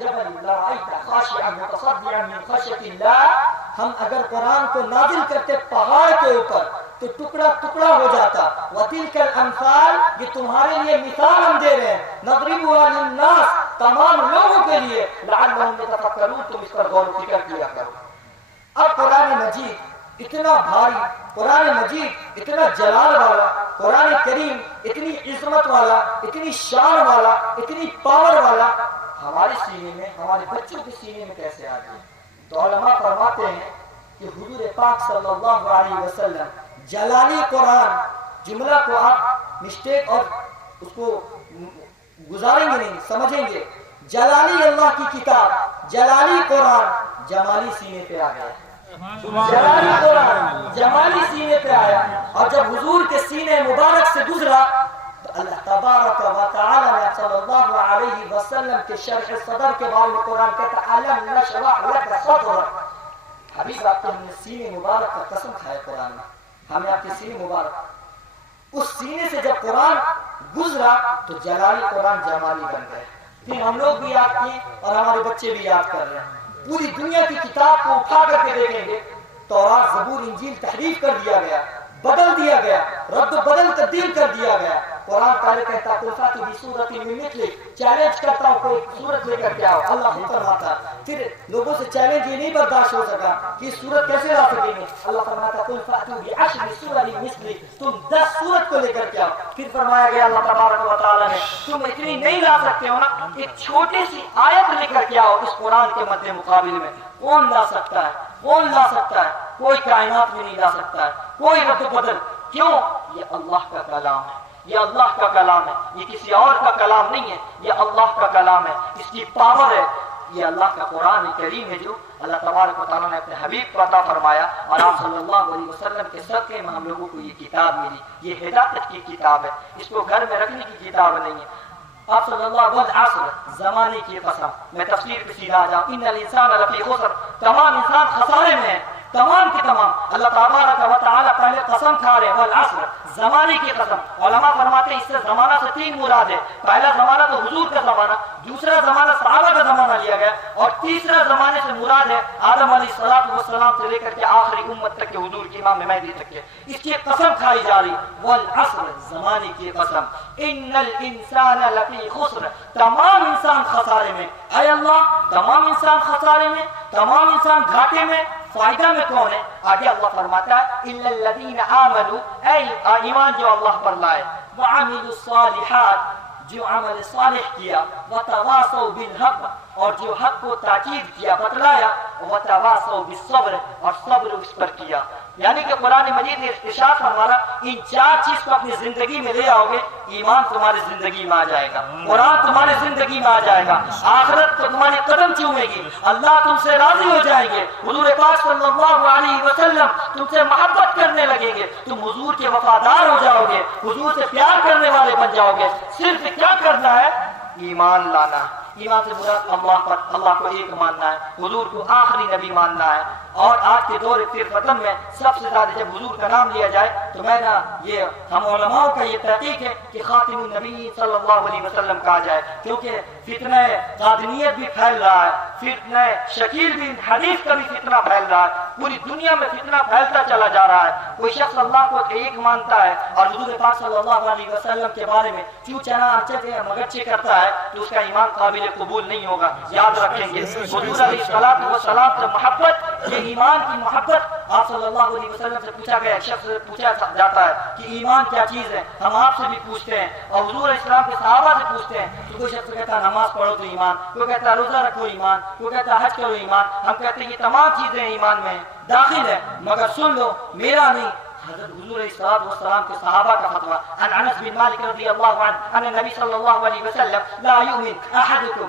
الجبل لرأيت خاشعا متصدعا من خشية الله. ہم اگر قرآن کو نازل کرتے پہاڑ کے اوپر تو ٹکڑا ٹکڑا ہو جاتا. وَتِلْكَ الْأَمْثَالِ یہ تمہارے لیے مثال ہم دے رہے ہیں. نَضْرِبُهَا لِلنَّاسِ تمام لوگوں کے لیے لَعَلَّهُمْ يَتَفَكَّرُونَ تم اس پر غور و فکر کیا کرو. اب قرآن مجید اتنا بھاری، قرآن مجید اتنا جلال والا، قرآن کریم اتنی عظمت والا، اتنی شان والا، اتنی پاور والا ہمارے سینے میں، ہمارے بچوں کے سینے میں کیسے آ گیا؟ تو علماء فرماتے ہیں کہ حضور پاک صلی اللہ علیہ وسلم جلالی قرآن جملہ کو آپ مسٹیک اور اس کو گزاریں گے نہیں، سمجھیں گے. جلالی اللہ کی کتاب، جلالی قرآن جمالی سینے پہ آ گیا. جلالی قرآن جمالی سینے پہ آیا، اور جب حضور کے سینے مبارک سے گزرا تو اللہ تبارک و تعالی نے صلی اللہ علیہ وسلم کے شرح صدر کے بارے میں قرآن کہتا الم نشرح لک صدرک. حبیب آپ کے ہم نے سینے مبارک کا قسم کھایا قرآن میں، ہمیں آپ کے سینے مبارک، اس سینے سے جب قرآن گزرا تو جلالی قرآن جمالی بن گئے. پھر ہم لوگ بھی یاد کیے اور ہمارے بچے بھی یاد کر رہے ہیں. پوری دنیا کی کتاب کو اٹھا کر کے دیکھیں گے، تورات زبور انجیل تحریف کر دیا گیا، بدل دیا گیا، رد و بدل تبدیل کر دیا گیا. قرآن پہلے کہتا قل فاتوا بسورۃ من مثلہ، چیلنج کرتا ہوں کوئی سورت لے کر کے آؤ. اللہ فرماتا پھر لوگوں سے چیلنج یہ نہیں برداشت ہو سکا کہ سورت کیسے لا سکیں گے. اللہ فرماتا قل فاتوا بعشر سور مثلہ، تم 10 سورت کو لے کر کے آؤ. پھر فرمایا گیا اللہ تبارک و تعالی نے تم اتنی نہیں لا سکتے ہو نا، ایک چھوٹی سی آیت لے کر کے آؤ اس قرآن کے مد مقابل میں. کون لا سکتا ہے؟ کون لا سکتا ہے؟ کوئی کائنات میں نہیں لا سکتا ہے، کوئی رد و بدل. کیوں؟ یہ اللہ کا کلام ہے، یہ اللہ کا کلام ہے، یہ کسی اور کا کلام نہیں ہے، یہ اللہ کا کلام ہے. اس کی پاور ہے، یہ اللہ کا قرآن کریم ہے جو اللہ تبارک و تعالیٰ نے اپنے حبیب کو عطا فرمایا، اور آپ صلی اللہ علیہ وسلم کے صدقے میں ہم لوگوں کو یہ کتاب ملی. یہ ہدایت کی کتاب ہے، اس کو گھر میں رکھنے کی کتاب نہیں ہے. آپ صلی اللہ علیہ وسلم زمانے کی قسم، میں تفسیر پہ سیدھا آ جاؤں، ان الانسان لفی خسر، تمام انسان خسارے میں ہیں، تمام کی تمام. اللہ تبارک و تعالیٰ پہلے قسم کھا رہے ہیں والعصر، زمانے کی قسم. علماء فرماتے ہیں اس سے زمانہ سے 3 مراد ہے. پہلا زمانہ تو حضور کا زمانہ، دوسرا زمانہ صحابہ کا زمانہ لیا گیا، اور تیسرا زمانے سے مراد ہے آدم علیہ السلام سے لے کر کے آخری امت تک کے حضور کی امام مہدی تک کے. اس کی قسم کھائی جا رہی والعصر، زمانے کی قسم. ان الانسان لفی خسر، تمام انسان خسارے میں. اے اللہ تمام انسان خسارے میں، تمام انسان گھاٹے میں. فائدہ میں کون ہے؟ آگے اللہ فرماتا ہے الا الذین آمنوا، اے ایمان جو اللہ پر لائے، وعملوا الصالحات، جو عمل صالح کیا، وتواصوا بالحق، اور جو حق کو تاکید کیا بتلایا، وتواصوا بالصبر، اور صبر اس پر کیا. یعنی کہ قرآن مجید نے ارشاد فرمایا ان 4 چیز کو اپنی زندگی میں لے آؤ گے، ایمان تمہاری زندگی میں آ جائے گا، قرآن تمہاری زندگی میں آ جائے گا، آخرت تو تمہاری قدم چومے گی، اللہ تم سے راضی ہو جائیں گے، حضور پاک صلی اللہ علیہ وسلم تم سے محبت کرنے لگیں گے، تم حضور کے وفادار ہو جاؤ گے، حضور سے پیار کرنے والے بن جاؤ گے. صرف کیا کرنا ہے؟ ایمان لانا. ایمان سے مراد اللہ کو ایک ماننا ہے، حضور کو آخری نبی ماننا ہے. اور آج کے دور فتن میں سب سے زیادہ جب حضور کا نام لیا جائے تو میں نا یہ ہم علماء کا یہ تحقیق ہے کہ خاتم النبی صلی اللہ علیہ وسلم کہا جائے، کیونکہ فتنہ قادنیت بھی پھیل رہا ہے، فتنہ شکیل بھی، حدیث کا بھی فتنہ پھیل رہا ہے، پوری دنیا میں فتنہ پھیلتا چلا جا رہا ہے. کوئی شخص اللہ کو ایک مانتا ہے اور حضور پاک صلی اللہ علیہ وسلم کے بارے میں کیوں چنا مگرچے کرتا ہے تو اس کا ایمان قابل قبول نہیں ہوگا. یاد رکھیں گے حضور علیہ السلام سے محبت، یہ ایمان کی محبت. آپ صلی اللہ علیہ وسلم سے پوچھا گیا، شخص سے پوچھا جاتا ہے کہ ایمان کیا چیز ہے، ہم آپ سے بھی پوچھتے ہیں اور حضور علیہ السلام کے صحابہ سے پوچھتے ہیں. تو کوئی شخص کہتا ہے نماز پڑھو تو ایمان، کوئی کہتا ہے روزہ رکھو ایمان، کوئی کہتا ہے حج کرو ایمان. ہم کہتے ہیں یہ تمام چیزیں ایمان میں داخل ہے، مگر سن لو میرا نہیں، حضرت حضور علیہ السلام کے صحابہ کا فتویٰ. عن انس بن مالک رضی اللہ عنہ ان النبی صلی اللہ علیہ وسلم لا یؤمن احدکم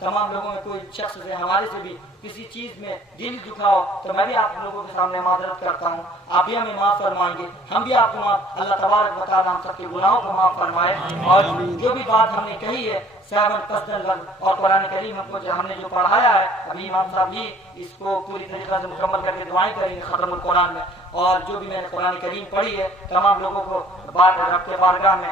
تمام لوگوں میں کوئی شخص سے ہمارے سے بھی کسی چیز میں دل دکھاؤ تو میں بھی آپ لوگوں کے سامنے معذرت کرتا ہوں، آپ بھی ہمیں معاف فرمائیں گے، ہم بھی آپ کو معاف، اللہ تبارک و تعالیٰ ہم سب کے گناہوں کو معاف فرمائے، اور جو بھی بات ہم نے کہی ہے سہون قصدن لغو، اور قرآن کریم ہم نے جو پڑھایا ہے ابھی امام صاحب بھی اس کو پوری طریقے سے مکمل کر کے دعائیں کریں گے ختم القرآن میں، اور جو بھی میں نے قرآن کریم پڑھی ہے تمام لوگوں کو رب کے بارگاہ میں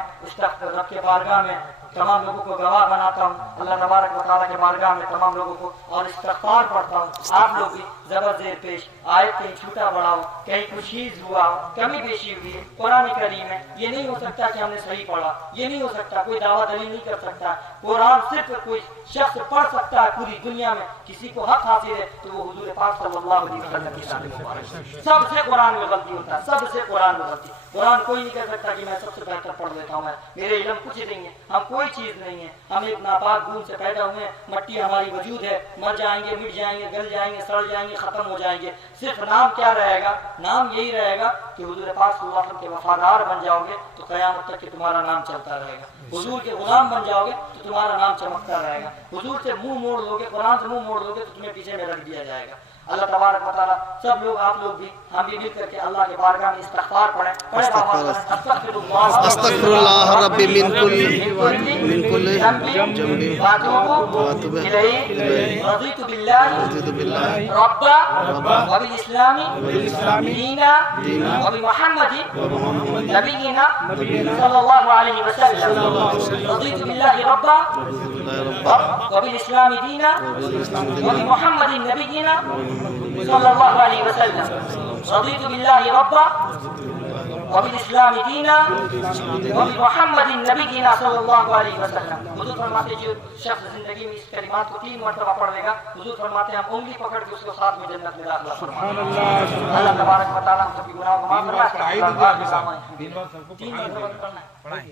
رب کے بارگاہ میں تمام لوگوں کو گواہ بناتا ہوں، اللہ تبارک و تعالیٰ کے بارگاہ میں تمام لوگوں کو اور استغفار پڑھتا ہوں، آپ لوگ بھی زبر زیر پیش آیت کہیں چھوٹا بڑا ہو، کہیں کچھ چیز ہوا ہو، کمی بیشی ہوئی ہے، قرآن کریم ہے، یہ نہیں ہو سکتا کہ ہم نے صحیح پڑھا، یہ نہیں ہو سکتا، کوئی دعویٰ دلیل نہیں کر سکتا، قرآن صرف کوئی شخص پڑھ سکتا ہے پوری دنیا میں، کسی کو حق حاصل ہے تو وہ حضور پاک صلی اللہ علیہ وسلم کی شان ہے، سب سے قرآن میں غلطی ہوتا ہے، سب سے قرآن میں غلطی، قرآن کوئی نہیں کہہ سکتا کہ میں سب سے بہتر پڑھ لیتا ہوں، میرے علم کچھ نہیں ہے، ہم کوئی چیز نہیں ہے، ہم ایک ناپاک گون سے پیدا ہوئے ہیں، مٹی ہماری وجود ہے، مر جائیں گے، مٹ جائیں گے، گل جائیں گے، سڑ جائیں گے، ختم ہو جائیں گے، صرف نام کیا رہے گا؟ نام یہی رہے گا کہ حضور پاک صلی اللہ علیہ وسلم کے وفادار بن جاؤ گے تو قیامت تک کہ تمہارا نام چلتا رہے گا، حضور کے غلام بن جاؤ گے تو تمہارا نام چمکتا رہے گا، حضور سے منہ موڑ لو گے، قرآن سے منہ موڑ لو گے تو تمہیں پیچھے میں رکھ دیا جائے گا۔ اللہ تبارک و تعالیٰ سب لوگ آپ لوگ بھی ہم بھی مل کر کے اللہ کے بارگاہ میں استغفار پڑھیں، استغفر اللہ ربی من کل ذنب واتوب الیہ رضیت باللہ ربا وبالاسلام دینا وبمحمد نبینا صلی اللہ علیہ وسلم، رضیت باللہ ربا وبالاسلام دینا وبمحمد نبینا صلی اللہ علیہ وسلم، رضیت باللہ ربا وبالاسلام دینا وبمحمد نبینا صلی اللہ علیہ وسلم۔ حضور فرماتے جو شخص زندگی میں اس کلمات کو 3 مرتبہ پڑھ لے گا، حضور فرماتے ہم انگلی پکڑ کے اس کو ساتھ میں جنت میں داخلہ فرمائیں۔ اللہ تبارک و تعالیٰ ہم سب کی گناہوں کو معاف فرمائے۔ 3 مرتبہ پڑھنا ہے۔